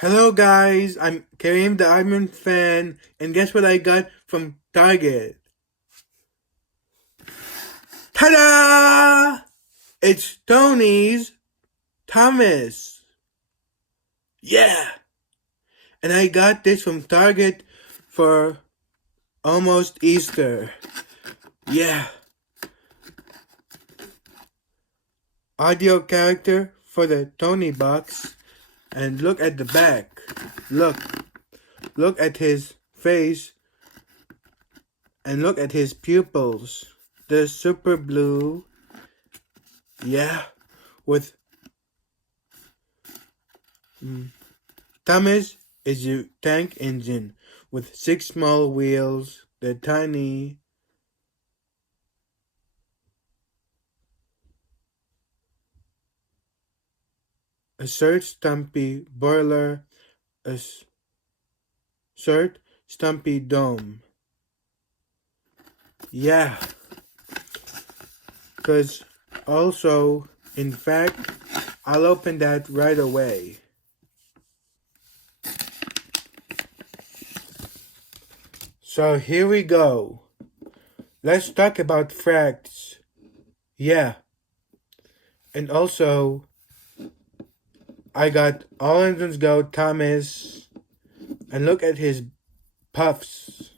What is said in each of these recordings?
Hello guys, I'm Kareem the Iron fan, and guess what I got from Target? Ta-da! It's Tony's Thomas. Yeah! And I got this from Target for almost Easter. Yeah. Audio character for the Tony box. And look at the back. Look. Look at his face. And look at his pupils. They're super blue. Yeah. With Thomas is a tank engine with 6 small wheels. They're tiny. A short stumpy boiler. A short stumpy dome. Yeah. Because also, in fact, I'll open that right away. So here we go. Let's talk about facts. Yeah. And also, I got All Engines Go Thomas. And look at his puffs.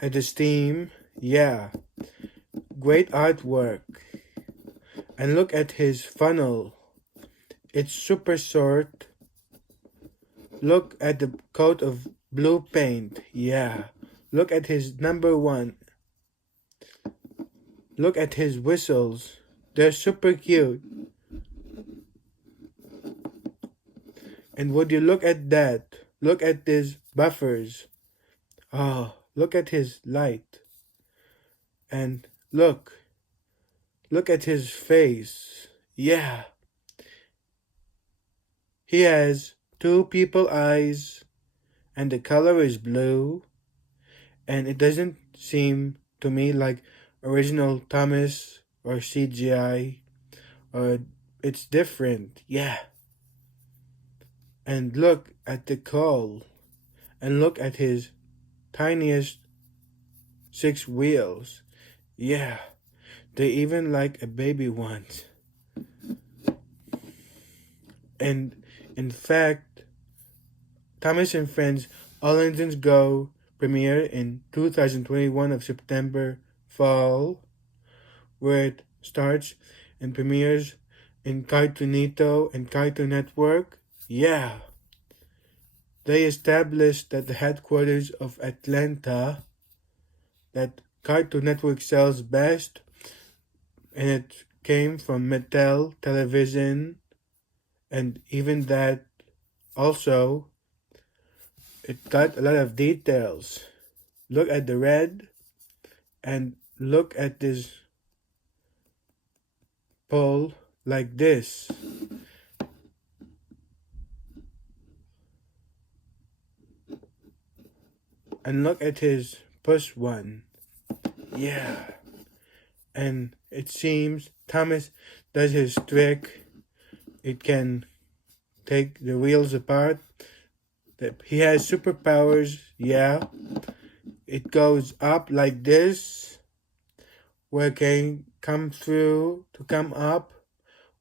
At the steam. Yeah. Great artwork. And look at his funnel. It's super short. Look at the coat of blue paint. Yeah. Look at his number 1. Look at his whistles. They're super cute. And would you look at that? Look at these buffers. Oh, look at his light. And look. Look at his face. Yeah. He has 2 people eyes. And the color is blue. And it doesn't seem to me like original Thomas or CGI. Or it's different. Yeah. And look at the coal. And look at his tiniest 6 wheels. Yeah. They even like a baby ones. And in fact, Thomas and Friends All Engines Go premiere in 2021 of September fall, where it starts and premieres in Cartoonito and Cartoon Network. Yeah. They established that the headquarters of Atlanta, that Cartoon Network sells best, and it came from Mattel Television, and even that also, it got a lot of details. Look at the red, and look at this pole like this. And look at his push one. Yeah. And it seems Thomas does his trick. It can take the wheels apart. That he has superpowers. Yeah. It goes up like this, where it can come through to come up,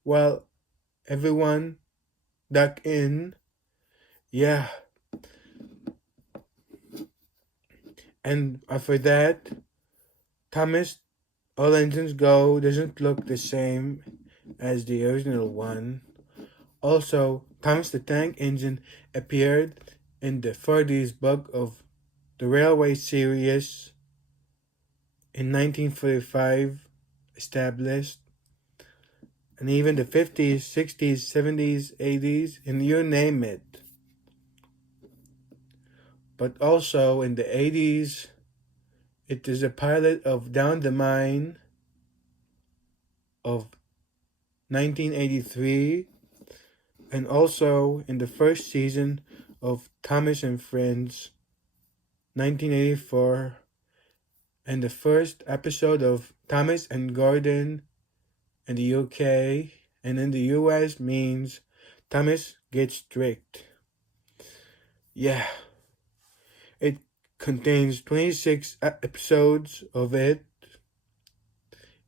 while everyone duck in. Yeah. And after that, Thomas All Engines Go doesn't look the same as the original one. Also, Thomas the Tank Engine appeared in the 40s book of the Railway series in 1945, established, and even the 50s, 60s, 70s, 80s, and you name it. But also in the 80s, it is a pilot of Down the Mine of 1983, and also in the first season of Thomas and Friends, 1984, and the first episode of Thomas and Gordon in the UK, and in the US means Thomas gets strict. Yeah, it contains 26 episodes of it,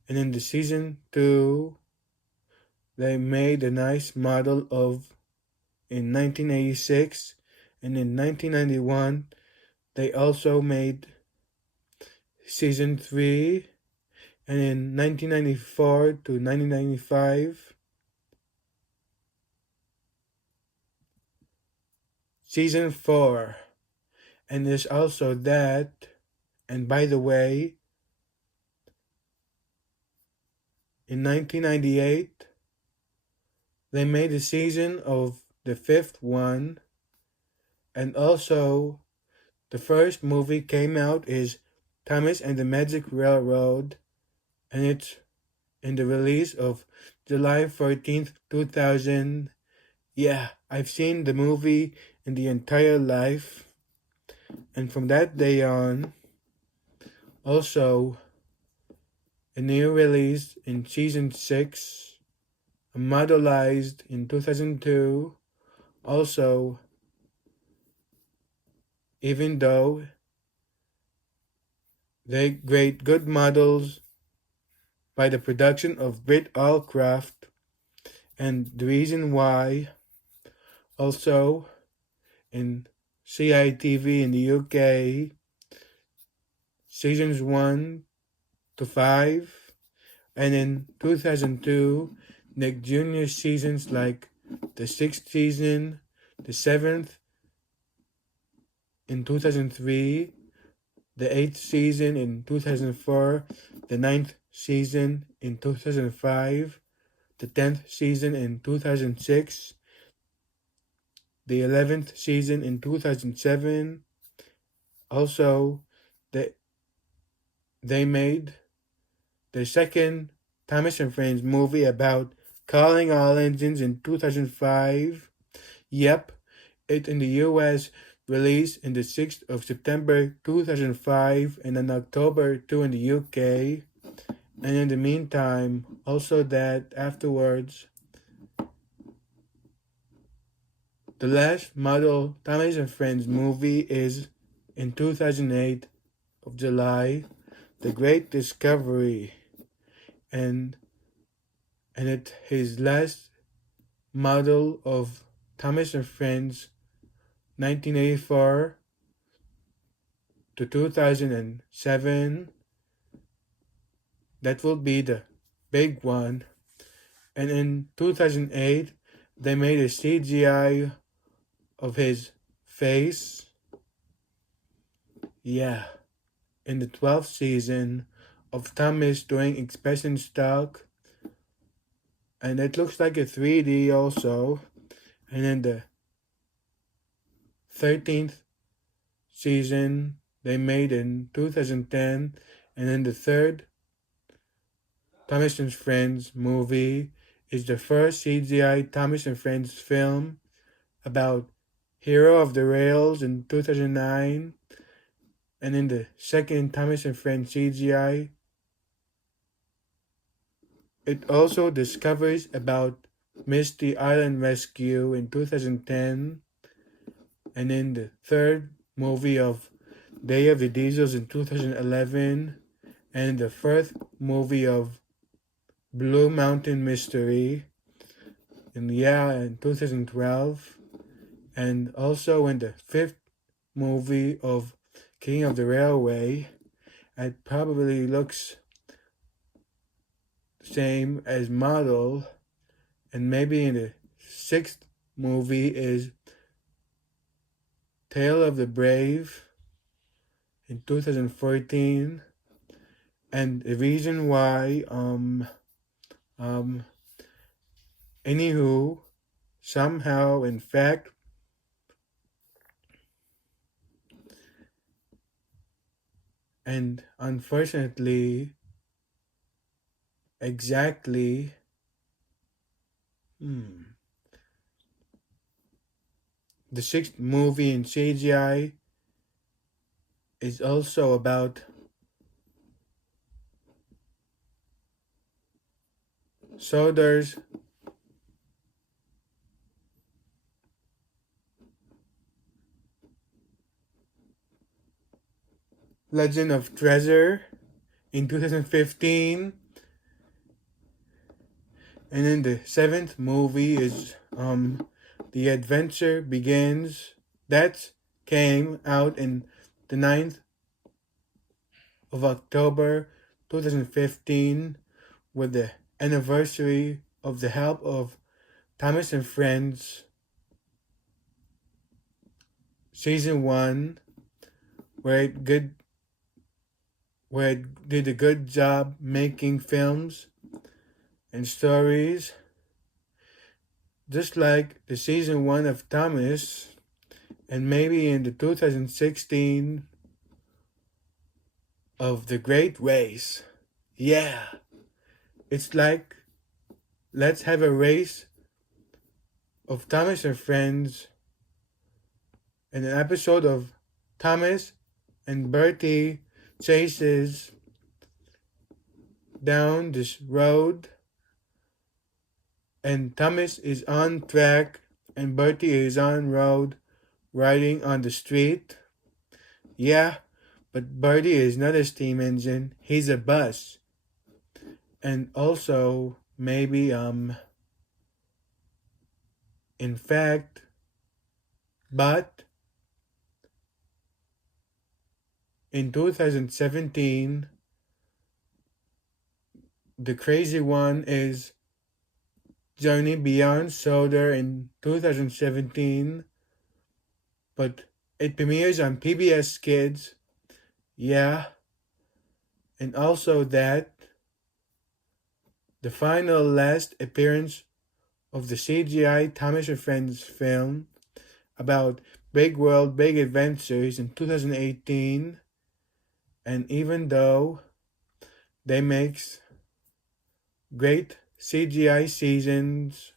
and in the season 2, they made a nice model of in 1986, and in 1991 they also made season 3, and in 1994 to 1995 season 4. And there's also that, and by the way, in 1998 they made a season of the 5th one, and also the first movie came out is Thomas and the Magic Railroad, and it's in the release of July 14th, 2000. Yeah, I've seen the movie in the entire life, and from that day on, also a new release in season 6, modelized in 2002. Also, even though they great good models by the production of Brit Allcraft, and the reason why also in CITV in the UK, seasons 1 to 5, and in 2002, Nick Jr. seasons like the 6th season, the 7th in 2003, the 8th season in 2004, the 9th season in 2005, the 10th season in 2006, the 11th season in 2007. Also, they made the second Thomas and Friends movie about calling all engines in 2005. Yep, it in the US released in the 6th of September 2005 and in October 2 in the UK. And in the meantime, also that afterwards, the last model Thomas and Friends movie is in 2008 of July, The Great Discovery, and it his last model of Thomas and Friends 1984 to 2007. That will be the big one. And in 2008, they made a CGI of his face. Yeah, in the 12th season of Thomas doing expression stock, and it looks like a 3D also. And in the 13th season they made in 2010, and in the third Thomas and Friends movie is the first CGI Thomas and Friends film about Hero of the Rails in 2009, and in the second Thomas and Friends CGI it also discovers about Misty Island Rescue in 2010, and in the third movie of Day of the Diesels in 2011, and the fourth movie of Blue Mountain Mystery in 2012, and also in the fifth movie of King of the Railway. It probably looks the same as model, and maybe in the sixth movie is Tale of the Brave in 2014, and the reason why anywho, somehow in fact and unfortunately exactly the sixth movie in CGI is also about soldiers Legend of Treasure in 2015. And then the seventh movie is The Adventure Begins. That came out in the 9th of October 2015 with the anniversary of the help of Thomas and Friends season 1 where it did a good job making films and stories just like the season 1 of Thomas, and maybe in the 2016 of The Great Race. Yeah, it's like let's have a race of Thomas and Friends and an episode of Thomas and Bertie chases down this road, and Thomas is on track and Bertie is on road riding on the street. Yeah, but Bertie is not a steam engine, he's a bus. And also maybe in fact but in 2017 the crazy one is Journey Beyond Shoulder in 2017, but it premieres on PBS Kids. Yeah, and also that the final last appearance of the CGI Thomas and Friends film about Big World, Big Adventures in 2018, and even though they makes great CGI seasons,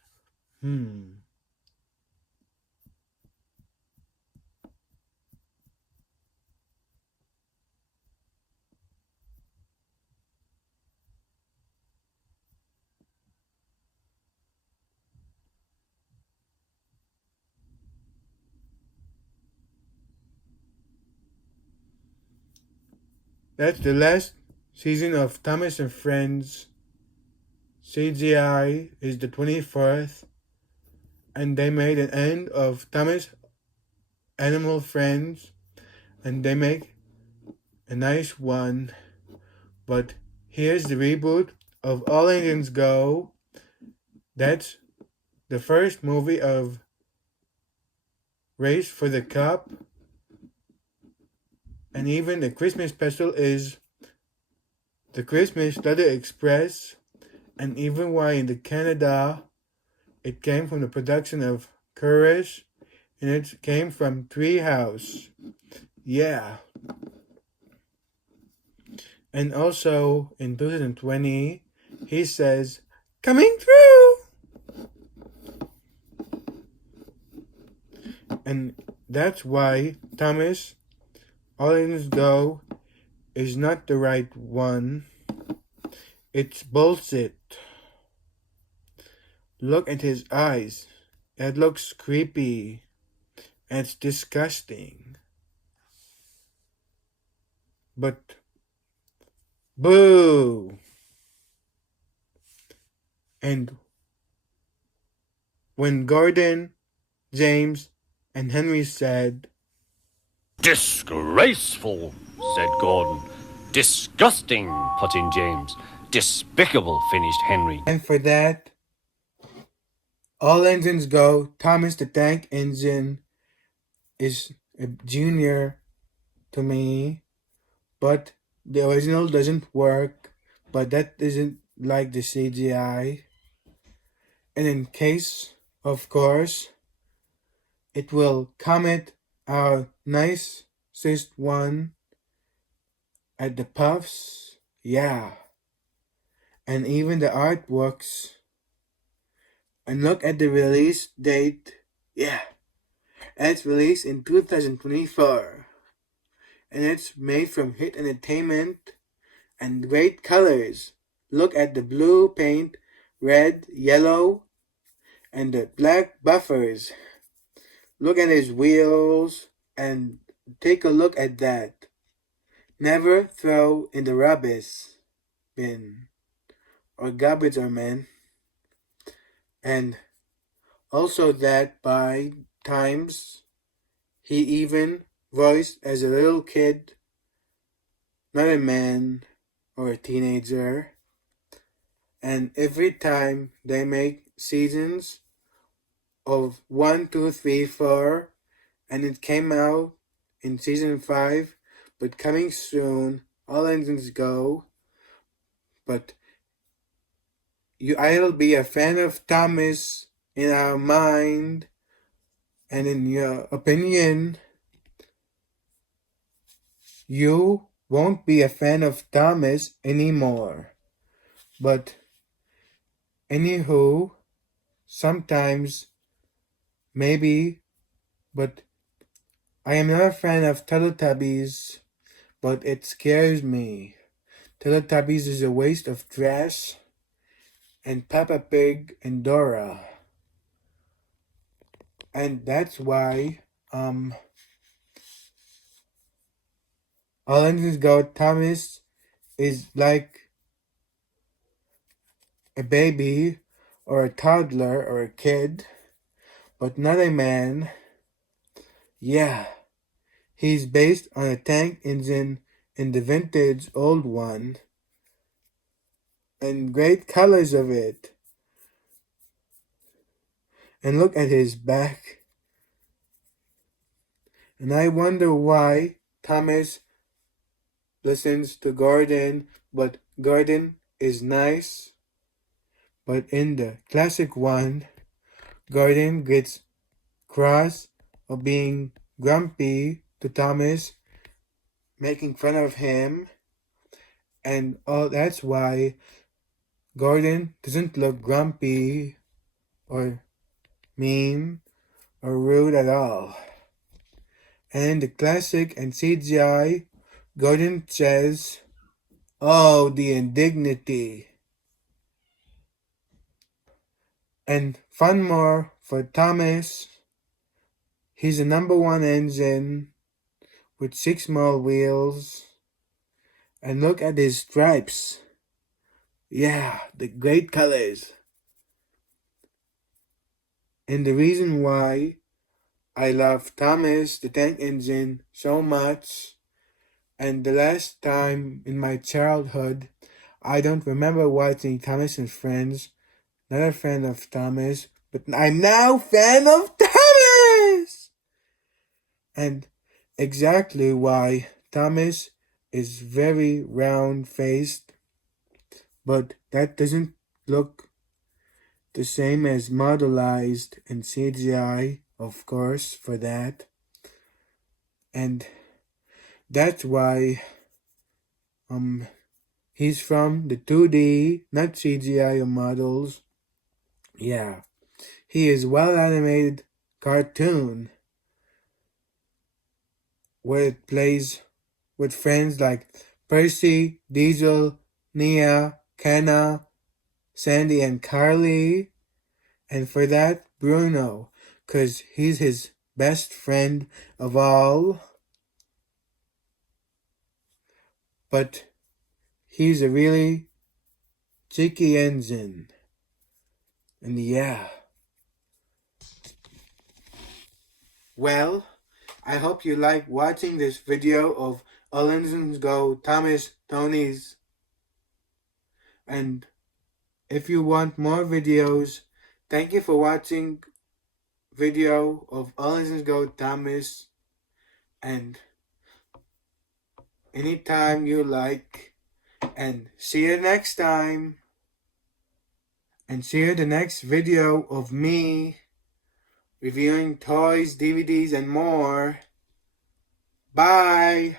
that's the last season of Thomas and Friends. CGI is the 24th, and they made an end of Thomas Animal Friends, and they make a nice one. But here's the reboot of All Engines Go. That's the first movie of Race for the Cup, and even the Christmas special is the Christmas Letter Express, and even while in the Canada, it came from the production of Courage, and it came from Treehouse. Yeah. And also in 2020, he says, coming through! And that's why Thomas All Engines Go is not the right one. It's bullshit. Look at his eyes. It looks creepy. And it's disgusting. But boo! And when Gordon, James, and Henry said, "Disgraceful," said Gordon. "Disgusting," put in James. "Despicable," finished Henry. and for that, All Engines Go, Thomas the Tank Engine is a junior to me, but the original doesn't work, but that isn't like the CGI. And in case, of course, it will comment our nicest one at the puffs, yeah. And even the artworks. And look at the release date, yeah. It's released in 2024. And it's made from Hit Entertainment and great colors. Look at the blue paint, red, yellow, and the black buffers. Look at his wheels and take a look at that. Never throw in the rubbish bin or garbage or man. And also that by times he even voiced as a little kid, not a man or a teenager. And every time they make seasons of 1, 2, 3, 4, and it came out in season 5, but coming soon, All Engines Go. But I'll be a fan of Thomas in our mind, and in your opinion, you won't be a fan of Thomas anymore. But anywho, sometimes, maybe, but I am not a fan of Teletubbies, but it scares me. Teletubbies is a waste of trash, and Peppa Pig and Dora. And that's why, All Engines Go Thomas is like a baby, or a toddler, or a kid, but not a man. Yeah, he's based on a tank engine in the vintage old one, and great colors of it. And look at his back. And I wonder why Thomas listens to Gordon, but Gordon is nice. But in the classic one, Gordon gets cross or being grumpy to Thomas, making fun of him. And that's why Gordon doesn't look grumpy or mean or rude at all. And in the classic and CGI, Gordon says, "Oh, the indignity." And fun more for Thomas, he's a number 1 engine with 6 small wheels. And look at his stripes. Yeah, the great colors. And the reason why I love Thomas the Tank Engine so much, and the last time in my childhood, I don't remember watching Thomas and Friends. Not a fan of Thomas, but I'm now fan of Thomas! And exactly why Thomas is very round-faced, but that doesn't look the same as modelized and CGI, of course, for that. And that's why he's from the 2D, not CGI models. Yeah, he is well animated cartoon where it plays with friends like Percy, Diesel, Nia, Kenna, Sandy, and Carly. And for that, Bruno, 'cause he's his best friend of all. But he's a really cheeky engine. And yeah. Well, I hope you like watching this video of All Engines Go Thomas Tonies. And if you want more videos, thank you for watching video of All Engines Go Thomas. And anytime you like. And see you next time. And see you the next video of me reviewing toys, DVDs, and more. Bye!